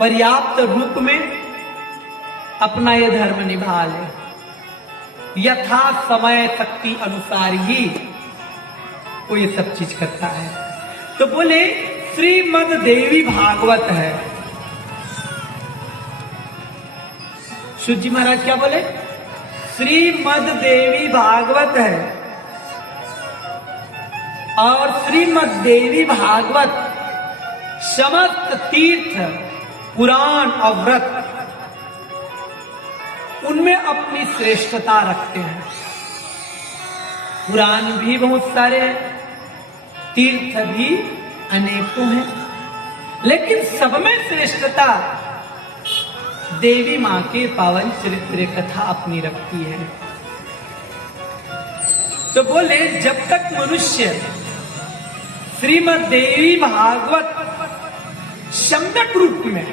पर्याप्त रूप में अपना ये धर्म निभा ले, यथा समय शक्ति अनुसार ही वो ये सब चीज करता है। तो बोले श्रीमद् देवी भागवत है। सूत जी महाराज क्या बोले? श्रीमद् देवी भागवत है। और श्रीमद् देवी भागवत समस्त तीर्थ पुराण और व्रत उनमें अपनी श्रेष्ठता रखते हैं। पुराण भी बहुत सारे हैं, तीर्थ भी अनेकों हैं, लेकिन सब में श्रेष्ठता देवी मां के पावन चरित्र कथा अपनी रखती है। तो बोले जब तक मनुष्य श्रीमद् देवी भागवत सम्यक रूप में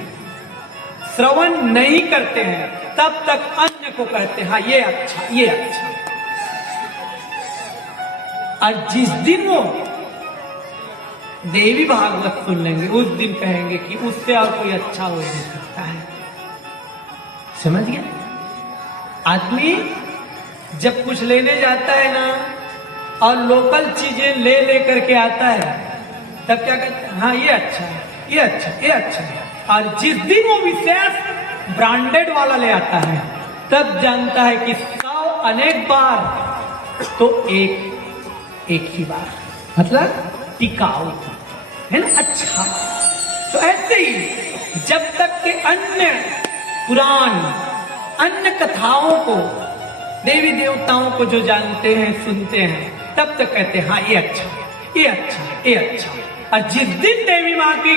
श्रवण नहीं करते हैं, तब तक अन्य को कहते हैं हाँ ये अच्छा, ये अच्छा। और जिस दिन वो देवी भागवत सुन लेंगे, उस दिन कहेंगे कि उससे और कोई अच्छा हो नहीं सकता है। समझ गया? आदमी जब कुछ लेने जाता है ना और लोकल चीजें ले लेकर के आता है, तब क्या कहते हैं? हाँ ये अच्छा है, ये अच्छा, ये अच्छा है। और जिस दिन वो विशेष ब्रांडेड वाला ले आता है, तब जानता है कि 100 अनेक बार तो एक ही बार, मतलब टिकाऊ है ना, अच्छा। तो ऐसे ही जब तक के अन्य पुराण, अन्य कथाओं को, देवी देवताओं को जो जानते हैं, सुनते हैं, तब तक कहते हैं हाँ ये अच्छा, ये अच्छा, ये अच्छा। और जिस दिन देवी माँ की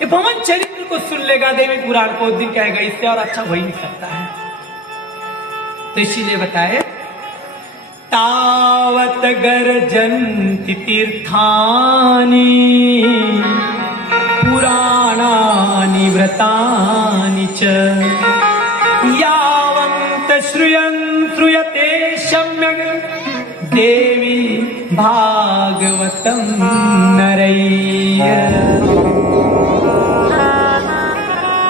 ये पवन चरित्र को सुन लेगा, देवी पुराण को, उस दिन कहेगा इससे और अच्छा हो ही नहीं सकता है। तो इसीलिए बताए तावत गर्जन्ति तीर्थानि पुराणानि व्रतानि च यावन्त श्रूयते सम्यक् देवी भागवतं नरैः।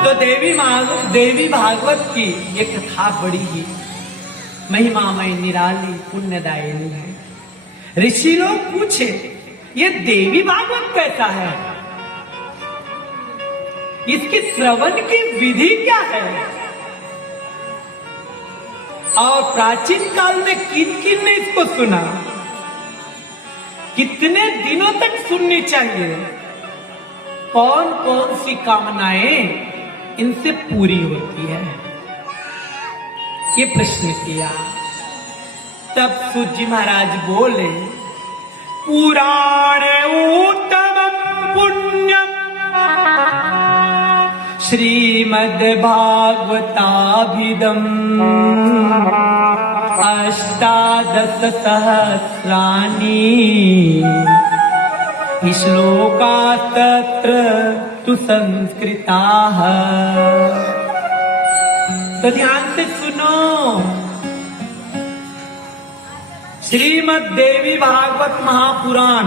तो देवी भागवत की ये कथा बड़ी ही महिमामय, निराली, पुण्यदायिनी है। ऋषि लोग पूछे ये देवी भागवत कैसा है, इसकी श्रवण की विधि क्या है, और प्राचीन काल में किन किन ने इसको सुना, कितने दिनों तक सुननी चाहिए, कौन कौन सी कामनाएं इनसे पूरी होती है, ये प्रश्न किया। तब सूत जी महाराज बोले पुराण उत्तमं पुण्यम श्रीमद् भागवताभिधम् 18 सहस्राणि श्लोकास्तत्र तु संस्कृताः। तो ध्यान से सुनो, श्रीमद् देवी भागवत महापुराण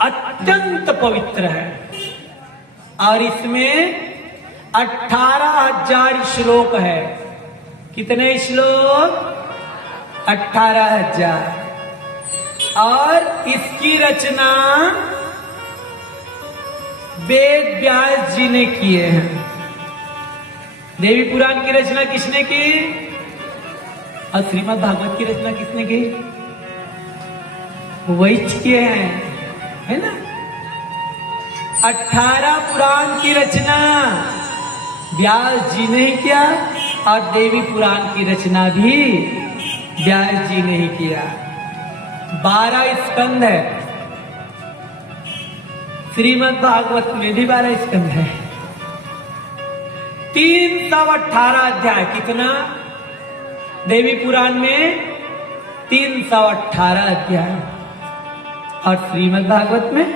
अत्यंत पवित्र है और इसमें 18,000 श्लोक है। कितने श्लोक? 18,000। और इसकी रचना वेद व्यास जी ने किए हैं। देवी पुराण की रचना किसने की और श्रीमद् भागवत की रचना किसने की? वही किए हैं, है ना। 18 पुराण की रचना व्यास जी ने ही किया और देवी पुराण की रचना भी व्यास जी ने ही किया। 12 स्कंद है, श्रीमद् भागवत में भी 12 स्कंद है। 318 अध्याय। कितना? देवी पुराण में 318 अध्याय और श्रीमद् भागवत में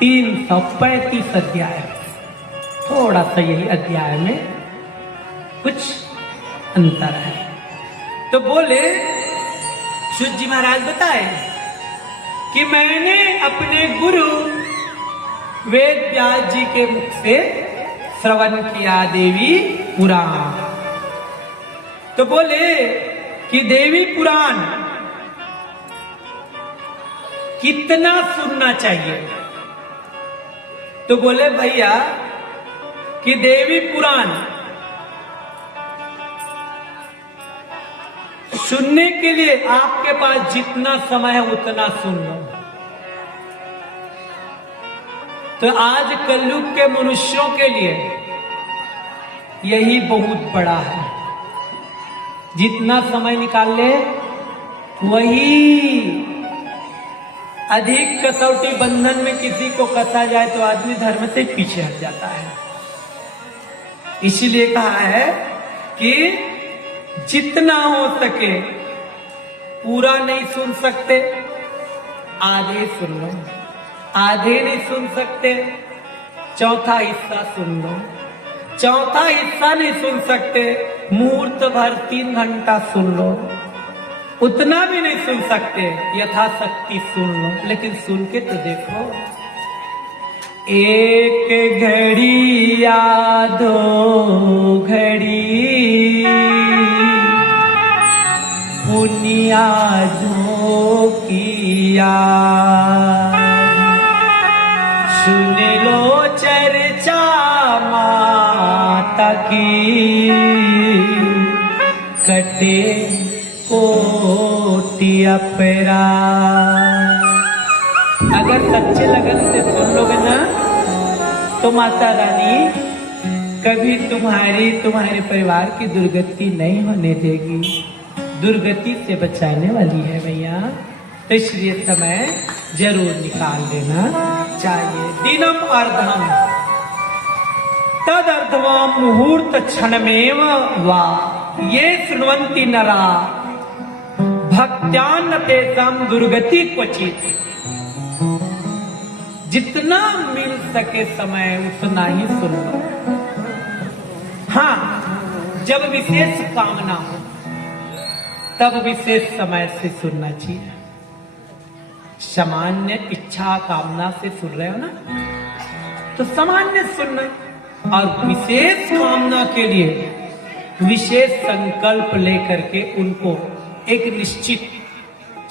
335 अध्याय। थोड़ा सा यही अध्याय में कुछ अंतर है। तो बोले सूत जी महाराज बताए कि मैंने अपने गुरु वेद व्यास जी के मुख से श्रवण किया देवी पुराण। तो बोले कि देवी पुराण कितना सुनना चाहिए? तो बोले भैया कि देवी पुराण सुनने के लिए आपके पास जितना समय है उतना सुन लो। तो आज कलयुग के मनुष्यों के लिए यही बहुत बड़ा है। जितना समय निकाल ले वही। अधिक कसौटी बंधन में किसी को कसा जाए तो आदमी धर्म से पीछे हट जाता है। इसीलिए कहा है कि जितना हो सके, पूरा नहीं सुन सकते आधे सुन लो, आधे नहीं सुन सकते चौथा हिस्सा सुन लो, चौथा हिस्सा नहीं सुन सकते मुहूर्त भर 3 घंटा सुन लो, उतना भी नहीं सुन सकते यथाशक्ति सुन लो। लेकिन सुन के तो देखो, एक घड़ी या 2 घड़ी पुनिया जो किया, सुन लो चर्चा माता की, कटे कोटि अपरा। अगर सच्चे लगन से सुन लोगे ना तो माता रानी कभी तुम्हारे परिवार की दुर्गति नहीं होने देगी, दुर्गति से बचाने वाली है भैया। तो इसलिए समय जरूर निकाल देना चाहिए। दिनम अर्धम तद अर्धवा मुहूर्त क्षणमेव वा ये शृण्वन्ति नरा भक्त्यान्न तेषां दुर्गति क्वचित्। जितना मिल सके समय उतना ही सुन लो। हाँ, जब विशेष कामना हो तब विशेष समय से सुनना चाहिए। सामान्य इच्छा कामना से सुन रहे हो ना तो सामान्य सुनना, और विशेष कामना के लिए विशेष संकल्प लेकर के उनको एक निश्चित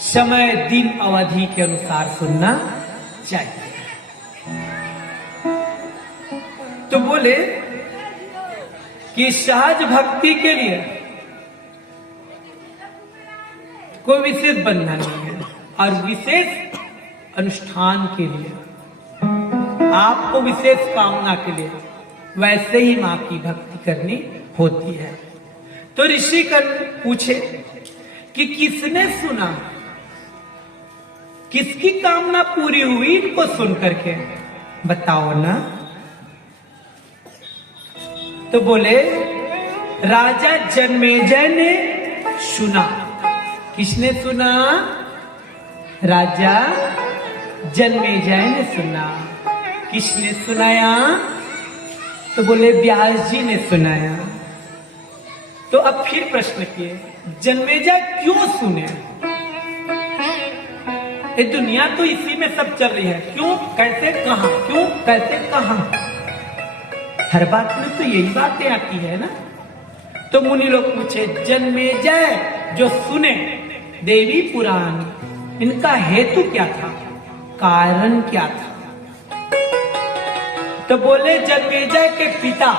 समय दिन अवधि के अनुसार सुनना चाहिए। तो बोले कि सहज भक्ति के लिए कोई विशेष बंधन नहीं है, और विशेष अनुष्ठान के लिए आपको विशेष कामना के लिए वैसे ही मां की भक्ति करनी होती है। तो ऋषि कर पूछे कि किसने सुना, किसकी कामना पूरी हुई इनको सुन करके बताओ ना। तो बोले राजा जन्मेजय ने सुना। किसने सुना? राजा जन्मेजय ने सुना। किसने सुनाया? तो बोले व्यास जी ने सुनाया। तो अब फिर प्रश्न किए जन्मेजय क्यों सुने? ये दुनिया तो इसी में सब चल रही है, क्यों कैसे कहां, क्यों कैसे कहां, हर बात में तो यही बातें आती है ना। तो मुनि लोग पूछे जन्मेजय जो सुने देवी पुराण, इनका हेतु क्या था, कारण क्या था? तो बोले जन्मेजय के पिता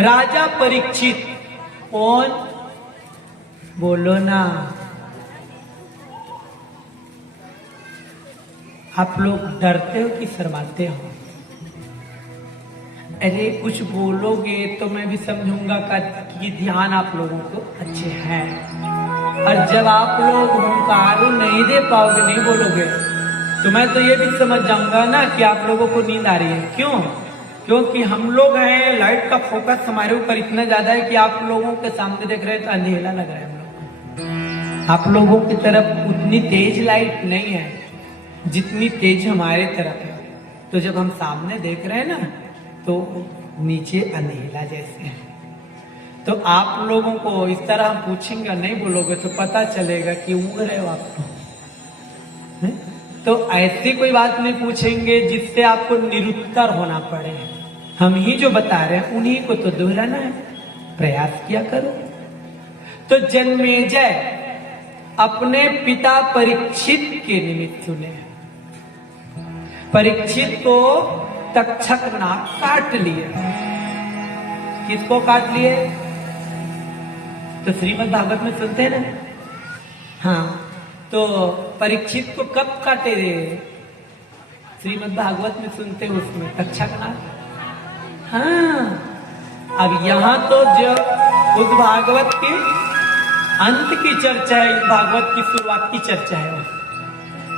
राजा परीक्षित। कौन? बोलो ना। आप लोग डरते हो कि शर्माते हो? अरे कुछ बोलोगे तो मैं भी समझूंगा कि ध्यान आप लोगों को अच्छे हैं, और जब आप लोग हुंकार नहीं दे पाओगे, नहीं बोलोगे, तो मैं तो ये भी समझ जाऊंगा ना कि आप लोगों को नींद आ रही है। क्यों? क्योंकि हम लोग हैं, लाइट का फोकस हमारे ऊपर इतना ज्यादा है कि आप लोगों के सामने देख रहे हैं तो अंधेरा लग रहा है। हम लोग आप लोगों की तरफ उतनी तेज लाइट नहीं है जितनी तेज हमारे तरफ है। तो जब हम सामने देख रहे हैं ना तो नीचे अंधेरा जैसे है। तो आप लोगों को इस तरह हम पूछेंगे, नहीं बोलोगे तो पता चलेगा कि ऊँग रहे हो आप। तो ऐसी कोई बात नहीं पूछेंगे जिससे आपको निरुत्तर होना पड़े। हम ही जो बता रहे हैं उन्हीं को तो दोहराना है, प्रयास किया करो। तो जन्मेजय अपने पिता परीक्षित के निमित्त सुने। परीक्षित को तक्षक नाग काट लिए। किसको काट लिए? तो श्रीमद् भागवत में सुनते हैं ना। हाँ, तो परीक्षित को कब काटे रे? श्रीमद् भागवत में सुनते हैं, उसमें तक्षक नाग। हाँ, अब यहां तो जो उस भागवत के अंत की चर्चा है, इस भागवत की शुरुआत की चर्चा है।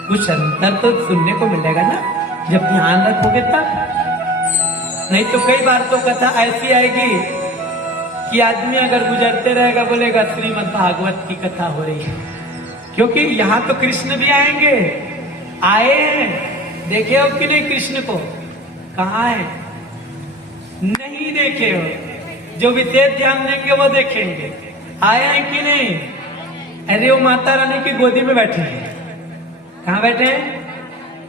कुछ अंतर तो सुनने को मिलेगा ना, जब ध्यान रखोगे तब। नहीं तो कई बार तो कथा ऐसी आएगी कि आदमी अगर गुजरते रहेगा बोलेगा श्रीमद् भागवत की कथा हो रही है, क्योंकि यहां तो कृष्ण भी आएंगे, आए हैं। देखे हो कि नहीं कृष्ण को? कहाँ है? नहीं देखे हो। जो विशेष ध्यान देंगे वो देखेंगे। आए हैं कि नहीं? अरे वो माता रानी की गोदी में बैठे हैं। कहाँ बैठे हैं?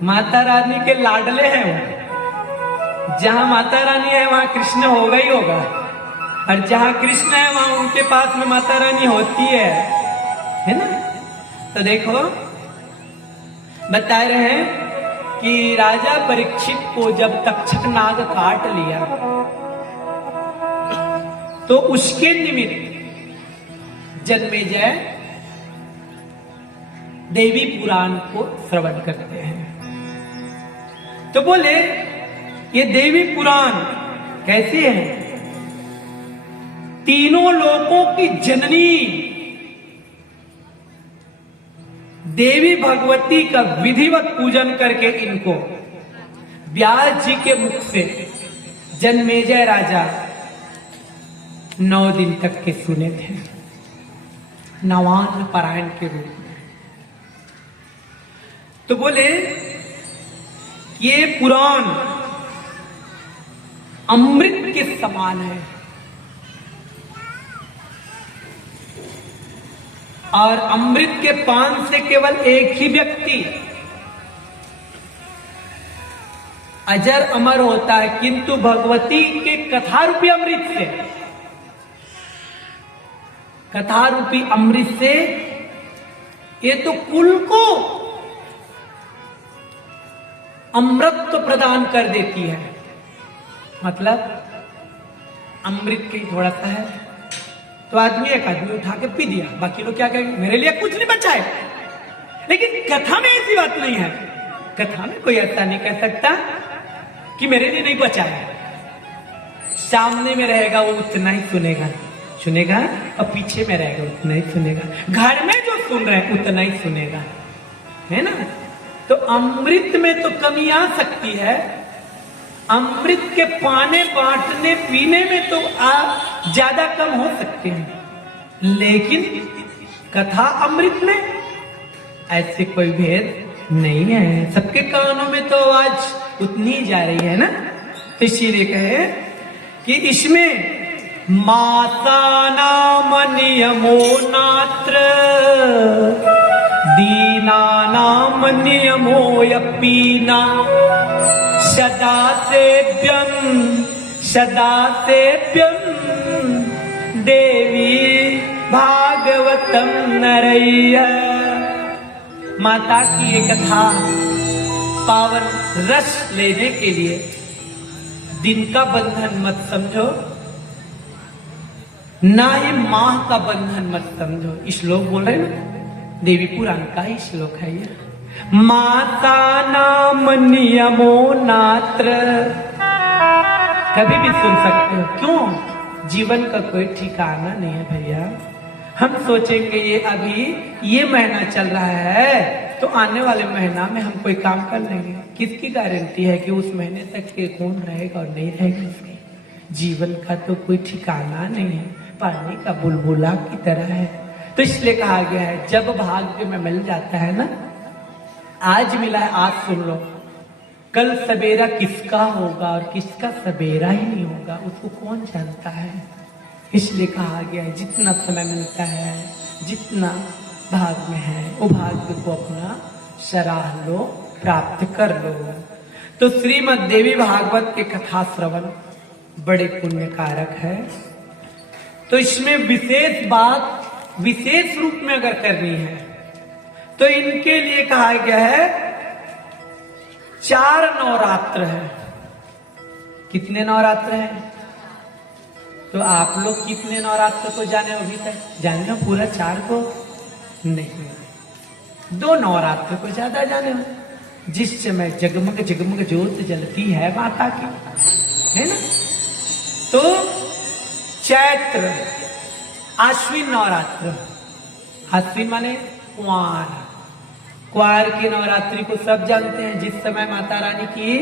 माता रानी के लाडले हैं वो। जहां माता रानी है वहां कृष्ण होगा ही होगा, और जहां कृष्ण है वहां उनके पास में माता रानी होती है ना। तो देखो बता रहे हैं कि राजा परीक्षित को जब तक्षक नाग काट लिया तो उसके निमित्त जन्मेजय देवी पुराण को श्रवण करते हैं। तो बोले ये देवी पुराण कैसी है? तीनों लोकों की जननी देवी भगवती का विधिवत पूजन करके इनको व्यास जी के मुख से जन्मेजय राजा 9 दिन तक के सुने थे, नवान्न पारायण के रूप में। तो बोले ये पुराण अमृत के समान है, और अमृत के पान से केवल एक ही व्यक्ति अजर अमर होता है, किंतु भगवती के कथा रूपी अमृत से, कथा रूपी अमृत से ये तो कुल को अमृत तो प्रदान कर देती है। मतलब अमृत के थोड़ा सा है तो आदमी एक आदमी उठा के पी दिया, बाकी लोग क्या कहेंगे? मेरे लिए कुछ नहीं बचा है। लेकिन कथा में ऐसी बात नहीं है। कथा में कोई ऐसा नहीं कह सकता कि मेरे लिए नहीं बचा है। सामने में रहेगा वो उतना ही सुनेगा, और पीछे में रहेगा उतना ही सुनेगा। घर में जो सुन रहे हैं उतना ही सुनेगा, है ना। तो अमृत में तो कमी आ सकती है। अमृत के पाने बांटने पीने में तो आप ज्यादा कम हो सकते हैं, लेकिन कथा अमृत में ऐसे कोई भेद नहीं है। सबके कानों में तो आवाज उतनी ही जा रही है ना। तो इसीलिए कहे कि इसमें माता नाम नियमो नात्र दीना नाम नियमो यपीना सदा सेव्यम देवी भागवतम नरैया। माता की ये कथा पावन रस लेने के लिए दिन का बंधन मत समझो, ना ही माह का बंधन मत समझो। श्लोक बोल रहे ना, देवी पुराण का ही श्लोक है ये। माता नाम नियमो नात्र, कभी भी सुन सकते हो। क्यों? जीवन का कोई ठिकाना नहीं है भैया। हम सोचेंगे ये अभी ये महीना चल रहा है तो आने वाले महीना में हम कोई काम कर लेंगे। किसकी गारंटी है कि उस महीने तक के कौन रहेगा और नहीं रहेगा? उसके जीवन का तो कोई ठिकाना नहीं है, पानी का बुलबुला की तरह है। तो इसलिए कहा गया है जब भाग्य में मिल जाता है ना, आज मिला है आज सुन लो, कल सवेरा किसका होगा और किसका सवेरा ही नहीं होगा उसको कौन जानता है। इसलिए कहा गया है जितना समय मिलता है, जितना भाग में है वो भाग्य को अपना सराह लो, प्राप्त कर लो। तो श्रीमद् देवी भागवत के कथा श्रवण बड़े पुण्य कारक है। तो इसमें विशेष बात विशेष रूप में अगर करनी है तो इनके लिए कहा गया है 4 नवरात्र है। कितने नवरात्र हैं? तो आप लोग कितने नवरात्र को जाने अभी तक? जाने हो पूरा 4 को? नहीं, 2 नवरात्र को ज्यादा जाने हो, जिस समय जगमग जगमग ज्योत जलती है माता की, है ना। तो चैत्र आश्विन नवरात्र, आश्विन माने कुंवार, कुंवार के नवरात्रि को सब जानते हैं, जिस समय माता रानी की